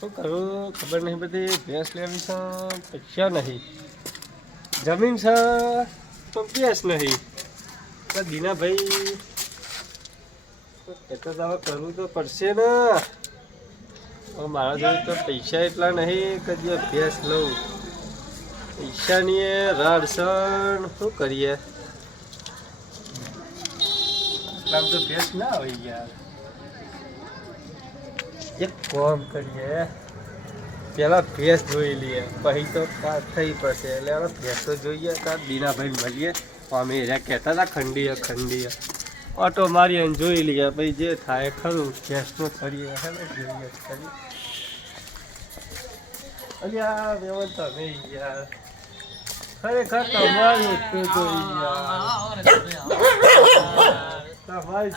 શું કરું ખબર નહીં પડતી. ભેંસ લેવી છે પૈસા નહીં, જમીન છે તો ભેંસ નહીં. તો દીનાભાઈ તો હવે કરવું તો પડશે ને. હવે મારા જોડે તો પૈસા એટલા નહીં કે જે ભેંસ લઉં. પૈસાની એ રાડસણ શું કરીએ? આટલામાં તો ભેંસ ના હોય યાર. એક કામ કરીએ, પેલા ભેંસ જોઈ લઈએ પછી તો થઈ પડશે. એટલે હવે ભેંસ તો જોઈએ તો દીનાભાઈ મળીએ. અમે એરિયા કહેતા હતા ખંડીએ ખંડીએ ઓટો મારીએ ને જોઈ લઈએ પછી જે થાય ખરું. ભેંસ તો કરીએ હે ને જોઈએ ખરી. અલ્યા વેવન તમે યાર ખરેખર તમારું તો યાર તમારી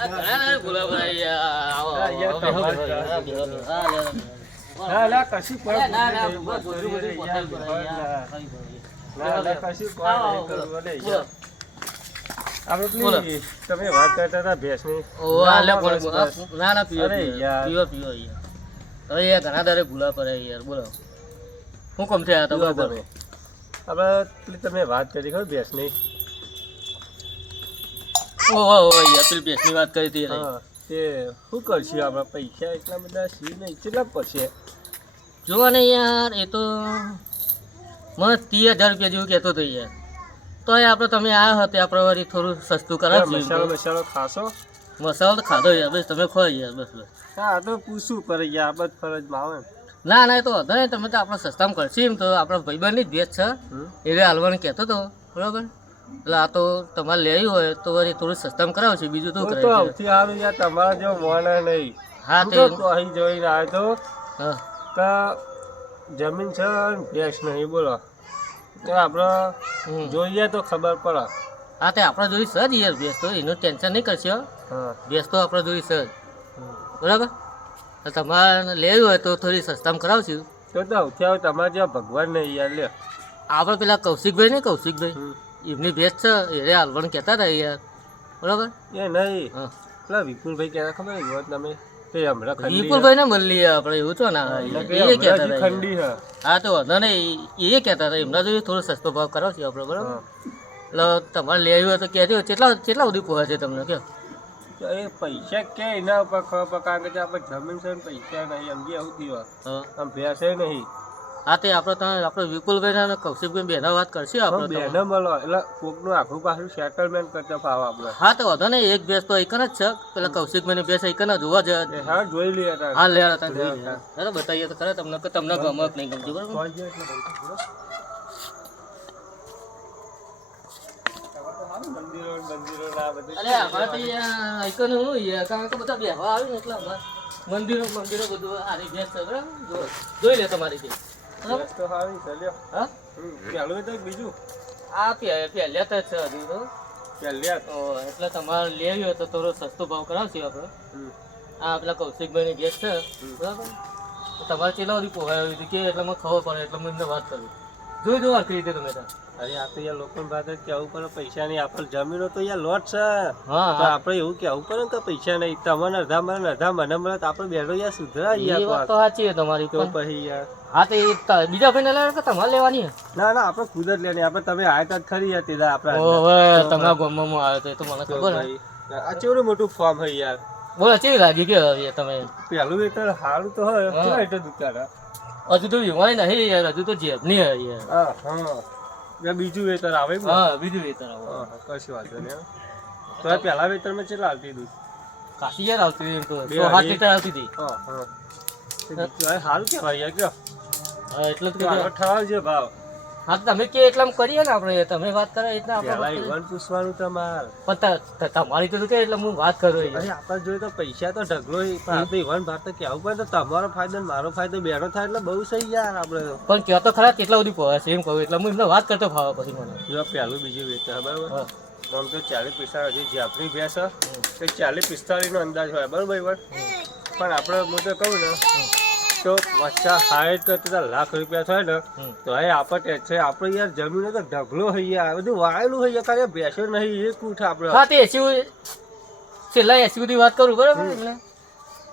તમે વાત કરતા હતા ભેંસ ની. ઘણા દારે ભૂલા પડે યાર. બોલો શું કમ થયા હતા? બરાબર આપણે તમે વાત કરી ખબર ભેંસ ની. પેલી ભેંસની વાત કરી હતી. તે શું કરશું આપણે? પૈસા એટલા બધા સી નહીં, કેટલા પડશે? જોવા ને યાર, એ તો મને 30,000 રૂપિયા જેવું કહેતો હતો યાર. તો આપણે તમે આવ્યા હતા આપણે વળી થોડું સસ્તું કરાવજો. મસાલો ખાશો? મસાલો તો ખાધો યાર, બસ તમે ખો યાર. બસ બસ હા તો પૂછવું પડે યાર, આ બધ ફરજમાં આવે. ના ના, એ તો વાંધો નહીં. તમે તો આપણે સસ્તામાં કરશો એમ તો. આપણા ભાઈબંધની જ ભેંસ છે એટલે હાલવાનું કહેતો હતો. બરાબર, એટલે આ તો તમારે લેવી હોય તો વળી થોડું સસ્તામાં કરાવશે. બીજું તો સૌથી સારું યાર તમારા જેવો મોને નહીં. હા તો અહીં જોઈને આવ્યો તો કે જમીન છે ભેંસ નહીં. બોલો તો આપણે જોઈએ તો ખબર પડે. હા તે આપણે જોઈ સર યાર ભેંસ તો, એનું ટેન્શન નહીં કરશો. ભેંસ તો આપણે જોઈ સર. બરાબર, તમારે લેવી હોય તો થોડી સસ્તામાં કરાવશું. તો સૌથી આવે તમારે જેવા ભગવાન નહીં યાર. લે આપણે પેલા કૌશિકભાઈ ને, કૌશિકભાઈ એમની ભેંસ છે એ હાલવાનું કહેતા હતા યાર. બરાબર, એ નહીં પેલા વિપુલભાઈ કહેતા ખબર હોય તમે? વિપુલભાઈ ને મળી આપણે એવું તો ના એ કહેતા હતા. ખંડી હા તો વાંધો નહીં, એ કહેતા હતા એમના જોડે થોડો સસ્તો ભાવ કરાવશું આપણે. બરાબર, એટલે તમારે લેવી હોય તો કહેજો. કેટલા સુધી પહોંચે છે તમને? કહો એ પૈસા કે એના ઉપર ખબર કારણ કે આપણે જમીન છે ને પૈસા નહીં સમજી આવું દીવા આમ ભેંસે નહીં. હા તે આપણે વિપુલભાઈ ને કૌશિકભાઈ બેના વાત કરશું આપણે. બેને મળો એટલે કોકનું આખું પાછું સેટલમેન્ટ કરતા ફાવ આપણે. હા તો વાંધો નહીં, એક ભેંસ તો એકન જ છે. પેલા કૌશિકભાઈ ની ભેંસ એકન જ જોવા જાય. હા જોઈ લઈએ. હા લે બતાવીએ તો ખરા તમને, તમને ગમે નહીં ગમતી. બરાબર, મંદિરો બધું આરી ભેંસ છે. બરાબર, જોઈ લે તમારી ભેંસ. બીજું આ પહેલ્યા તો છે હજુ તો. એટલે તમારે લેવી હોય તો થોડો સસ્તો ભાવ કરાવશું આપણે. આ પેલા કૌશિકભાઈ ની ભેંસ છે. બરાબર, તમારે કેટલા બધી પોહાય કે એટલે મને ખબર પડે એટલે મને વાત કરું. જોઈ દો આખી રીતે તમે. અરે આ તો યાર લોકો પાસે કેવું પડે પૈસા નહીં. આપણે જમીનો તો યાર લોટ છે. હા તો આપણે એવું કેવું પડે ને કે પૈસા નહીં. તમને અડધા મને અડધા મને મળે તો આપણે બેઠો યાર સુધરા યાર. તો સાચી છે તમારી. તો પછી યાર હા તો બીજા ભાઈ ને લેવા કે તમારે લેવાની? ના ના, આપણે ખુદ જ લેવાની. આપણે તમે આયા તો ખરી હતી આપણે. ઓવે તમારા ગામમાં આવ્યો તો મને ખબર. આ કેવડું મોટું ફોર્મ હોય યાર. બોલો કેવી લાગી કે તમે? પેલું વેતર સારું તો હોય. કેટલા એટલે દુકાન હજુ તો વિમાય નહીં યાર, હજુ તો જેબની યાર. હા, બીજું વેતર આવે. હા, બીજું વેતર આવે. કશું વાંધો નહીં. તો પેલા વેતર માં કેટલા આવતી દૂધ? કાશી યાર આવતી એમ તો 7 લીટર આવતી હતી. સારું કેવાય યાર. કયો હા એટલે જ ઠરાવજો ભાવ. હા તમે કે એટલામાં કરીએ ને આપણે. તમે વાત કરો એટલે આપણે પૂછવાનું તમારે. પણ તમારી તો કે એટલે હું વાત કરું. આપણે જોઈએ તો પૈસા તો ઢગલો ઇવન ભાત તો કેવું પડે. તો તમારો ફાયદો ને મારો ફાયદો બેનો થાય એટલે બહુ સહી યાર. આપણે પણ કયો તો ખરા કેટલા બધી પહોંચે છે એમ કહું એટલે હું એમને વાત કરતો ફાવે પછી મને. જો પહેલું બીજું વેચતા બરાબર. આમ તો 40-45 હજી જાફરી ભેંસ તો 40-45 નો અંદાજ હોય. બરોબર, પણ આપણે હું તો કહું ને તો 50-60 કરતા લાખ રૂપિયા થાય ને તો એ આપણે છે. આપણે યાર જમીન તો ઢગલો હોય યાર. બધું વાયેલું હોય યાર. ભેંસો નહીં એ કૂઠ આપણે. હા તે 80 છેલ્લા 80 સુધી વાત કરું. બરાબર, એટલે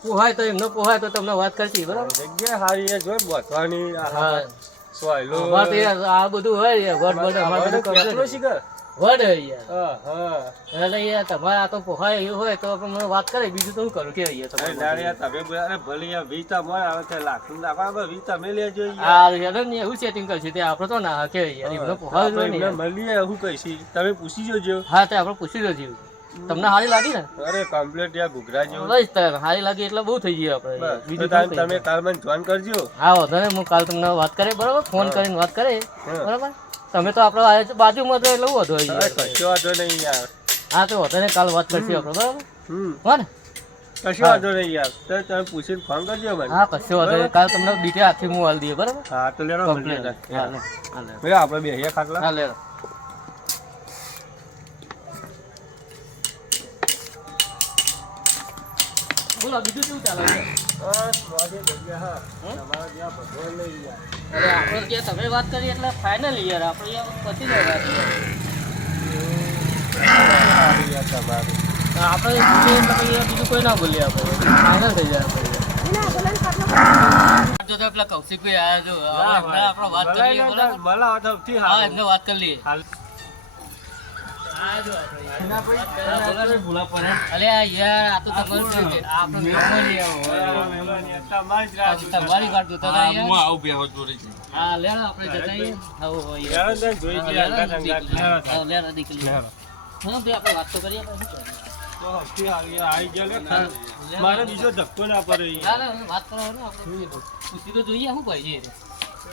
પોહાય તો એમને પોહાય તો તમને વાત કરશી બરાબર. જગ્યા સારી છે જો બોથવાની હા સોયલો અમારે તો યાર આ બધું હોય યાર વડ વડ અમારે બધું કેટલો complete. શીખર વડ હોય યાર. હા એટલે યાર તમારે આ તો પોહાય એવું હોય તો મને વાત કરે બીજું તો હું કરું કે યાર અરે તમારે નારે યાર તમે બોલે, અરે ભલે યાર વીતા મળે આવે છે લાખનું ના પાડે, વી તમે લેજો યાર. આ યાર ને એવું સેટિંગ કરશું તે આપણે તો ના કે યાર એમને પોહાય આપણે જોઈએ ને એમને યાર. મળીએ હું કહીશી તમે પૂછી જોજો. હા તે આપણે પૂછી લેજો તમને સારી લાગી ને અરે કમ્પ્લીટ યાર ઘૂઘરા જેવું. બસ તાર સારી લાગી એટલે બહુ થઈ ગયું આપણે બસ, તો બીજું તાન શું તમે કહીએ. કાલ મને જોઈન કરજો. હા વાંધો નહીં હું કાલ તમને વાત કરે બરાબર ફોન હા. કરીને વાત કરે હા. બરાબર તમે તો આપણે આ બાજુમાં તો એટલે વધુ હોય અરે યાર. કશો વાંધો નહીં યાર. હા તો વાંધો નહીં કાલ વાત કરશું આપણે બરાબર હો ને. કશો વાંધો નહીં યાર. તો તમે પૂછીને ફોન કરજો મને. હા કશો વાંધો નહીં કાલ તમને ડીટે હાથથી હું હાલ દઈએ બરાબર હા તો લેરો કમ્પ્લેટ મળીએ. હા લે હા લે ભાઈ આપણે બે અહીંયા ખાટલા. હા લે બોલો બીજું શું ચાલે છે? બસ મોજે જગ્યા હા. હમ? તમારા જ્યાં ભગવાન નહીં યાર. અરે આપણે જે તમે વાત કરી એટલે ફાઇનલ યાર આપણે યાર પછી જ વાત સારું યાર તમારું. આપણે બોલીએ એટલે પછી યાર બીજું કોઈ ના બોલીએ આપણે ફાઇનલ થઈ જાય આપણે જો તો પેલા કૌશિકભાઈ આયા જો આપણે આપણે વાત કરી લઈએ બરાબર બોલાવો તો સૌથી હા સારું. એમને વાત કરી લઈએ હાલ. અલે યાર આ તો તમારું શું છે? આપણે મહેમાન તમારી જ રાહ જોતા. તમારી વાત જોતા હતા યાર. આવું બે જોડી છે. હા લેડો આપણે જતા આવીએ. આવો હોય યાર. લેરો ને જોઈ ગયા અંગાત અંગાત. લેરો તો. હા, લેડો દીકરી. લેરો. હા ભાઈ આપણે વાત તો કરીએ આપણે શું કરીએ? તો સૌથી સારું યાર. આવી ગયો લે ખરા. મારે બીજો ધક્કો ના પડે યાર. ના, ના, વાત કરવાનું આપણે પૂછી તો જોઈએ શું ભાઈ છે એ તો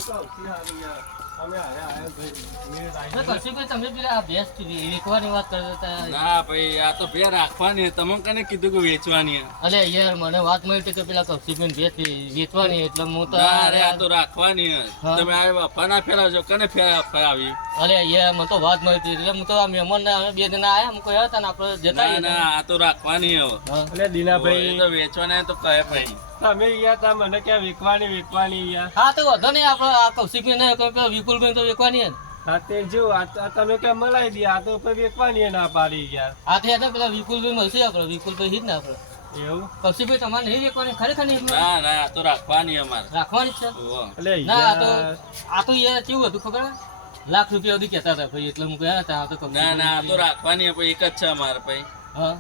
સૌથી સારું યાર. અમે આયા ભાઈ. મેં એટલે રાખ્યો. કશું તમે પેલા આ ભેંસ વેચવાની વાત કરતા હતા ના ભાઈ આ તો બે રાખવાની તમે કને કીધું કે વેચવાની હે? અલે યાર મને વાત મળી હતી કે પેલા કૌશિકભાઈ ભેંસ વેચવાની એટલે હું તો ના અરે આ તો રાખવાની હે. હા. તમે આ બાપા ના ફેરાવશો કને ફેરાવી? અલે યાર મને તો વાત મળી હતી એટલે હું તો આ મહેમાન અમે બે જણા આયા હું કહ્યા હતા ને આપણે જતા ના આવીએ. ના આ તો રાખવાની હે હવે. હા. એટલે દીનાભાઈ એ તો વેચવાના હે તો કહે ભાઈ. તમે યાર તા મને ક્યાં વેચવાની યાર. હા તો વાંધો નહીં આપણે આ કૌશિકભાઈ ને પેલા વિપુલભાઈ તો વેચવાની હે ને. હા તે જો આ તમે ક્યાં મલાઈ દે આ તો કોઈ વેચવાની ના પાડી યાર. હા તે હતા પેલા વિપુલભાઈ મળશે આપણે વિપુલભાઈ જ ને આપણે એવું કૌશિકભાઈ તમારે નહીં વેચવાની ખરેખર નહીં વેચવાની? ના ના આ તો રાખવાની અમારે. રાખવાની જ છે ઓહો. એટલે ના યાર આ તો યાર કેવું હતું ખબર હે? લાખ રૂપિયા સુધી કહેતા હતા ભાઈ એટલે હું ગયા હતા આ તો કૌશિકભાઈ ના ના આ તો રાખવાની હે ભાઈ એક જ છે અમારે ભાઈ. હા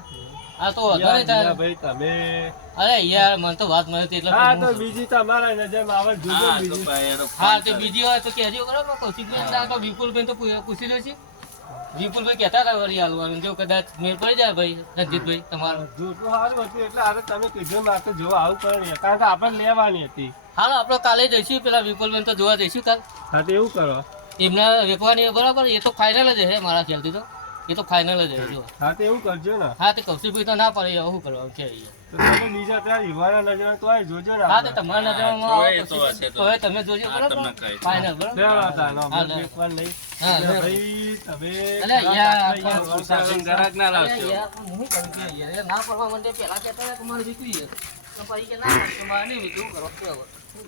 આ તો વાંધો યાર નહીં થાય. દીનાભાઈ તમે અરે યાર મને તો વાત મળી હતી એટલે હા હું- તો બીજી તમારા નજરમાં આવે જોજો હા તો બીજી. ભાઈ એનો હા ફોન તે કરે. બીજી હોય તો કહેજો બરાબર કૌશિકભાઈ ના તો વિપુલભાઈ તો પૂછી લો છે વિપુલભાઈ કહેતા હતા વળી હાલવાનું જો કદાચ મેળ પડી જાય ભાઈ રણજીતભાઈ તમારો જોતું સારું હતું એટલે આજે તમે કીધું મારે તો જોવા આવું પડે ને કારણ કે આપણે લેવાની હતી. હાલો આપણે કાલે જઈશું પેલા વિપુલભાઈ તો જોવા જઈશું કાલ હા તો એવું કરો. એમને વેચવાની બરાબર એ તો ફાઇનલ જ છે મારા ખ્યાલથી તો એ તો ફાઇનલ જ છે જો હા તો એવું કરજો ને. હા તે કૌશિકભાઈ તો ના પડે હવે શું કરવાનું છે અહીંયા. તો તમે બીજા ત્યાં યુવાના નજરમાં તો આવી જોજો ને હા તે આપણે. તમારા નજરમાં જોઈ આવે તો પછી હશે તો. તો હવે તમે જોજો હા, બરાબર તમને કહી. ફાઇનલ બરાબર લેવા હતા, ના, હા, મને લે. વેચવાનું નહીં. હા, લે. ભાઈ તમે અલે યાર, યાર, ઉતારીને ગ્રાહક ના અરે લાવશો. યાર, હું શું કરું કે યાર, એ ના પડવા માંડે પહેલા કહેતા હતા કે મારી દીકરી છે. તો પછી કે ના તમારે નહીં કેવું કરો કે હવે.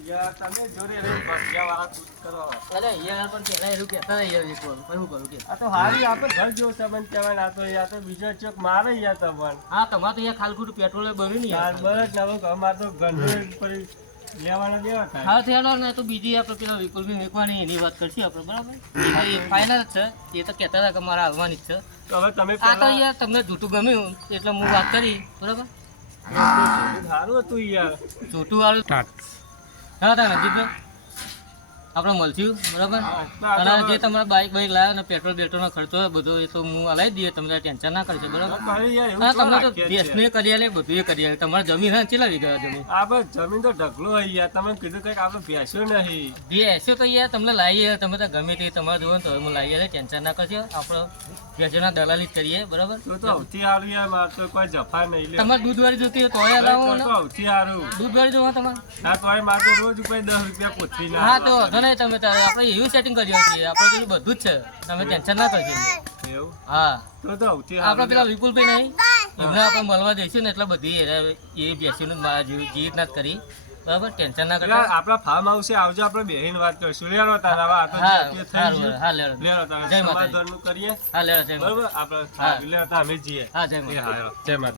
યાર, તમે જોડે રહી ભજીયાવાળા દૂધ કરો. અરે યાર પણ પહેલા એવું કહેતા હતા યાર એક વાર. પણ શું કરું કે આ તો હારી આપણે ઘર જેવો સંબંધ કહેવાય ને. આ તો યાર તો બીજો ચોક મારે યાર તમને. હા તમારે તો યાર ખાલખુટ પેટ્રોલ બન્યું ને યાર. બસ ને હવે અમારે તો ઘરનું પડી લેવાના દેવા થાય. હા થયેલો ને તો બીજી આપણે પેલા વિપુલભાઈ મેકવાની એની વાત કરશી આપણે બરાબર એ ફાઇનલ જ છે એ તો કહેતા હતા કે મારે આવવાની જ છે તો હવે તમે આ તો પહેલા- યાર તમને જૂઠું ગમ્યું એટલે હું વાત કરી બરાબર સારું હતું યાર. જૂઠું વાળું હા તા નજીકભાઈ આપણે મળશું બરાબર અને જે તમારા બાઇક લાવ્યો ને પેટ્રોલ બેટ્રોલનો ખર્ચો હોય બધો એ તો હું હલાવી દઈએ તમને ટેન્શન ના કરશો બરાબર મારે યાર એવું હા તો તમને તો રાખીએ જ છે. દેશને કરી આલે બધું એ કરી આલે તમારે જમીન હા ચેલા વીઘા જમીન આ બસ જમીન તો ઢગલો હોય યાર. તમે કીધું કંઈક આપણે ભેંસ્યો નહીં. જે હશે તો યાર તમને લાવીએ તમે તો ગમે તે તમારે જોવો ને તો હું લાવીએ ટેન્શન ના કરશો આપણે ભેંસોના દલાલી જ કરીએ બરાબર તો સૌથી સારું યાર. મારે તો કોઈ જફા નહીં લે. તમારે દૂધવાળી જોતી હોય તોય લાવો ને તો સૌથી સારું. દૂધવાળી જોવા તમારે હા તોય મારે તો રોજ ઉપર 10 રૂપિયા પોથરી ના હા તો વાંધો નહીં તમે તારે આપણે એવું સેટિંગ કરી છીએ આપણે જોડે બધું જ છે તમે ટેન્શન ના કરજો એવું હા તો સૌથી આપણે સારું. પેલા વિપુલભાઈ નહીં એમને આપણે મળવા જઈશું ને એટલે બધી એ બેસીને મારા જેવી જે રીતના જ કરી બરાબર ટેન્શન ના એટલે કરતા આપણા ફાર્મ હાઉસે આવજો. આપણે બેહીને વાત કરીશું. લેરો તાર હવે આ તો હા જે થઈ સારું ગયું. હા લેડો લેરો તાર જય માતાજી. સમાધાનનું કરીએ. હા લેડો જય માતાજી. બરોબર આપણે હા. લેરો તાર અમે જઈએ. હા જય એ માતાજી. હા, જય માતા.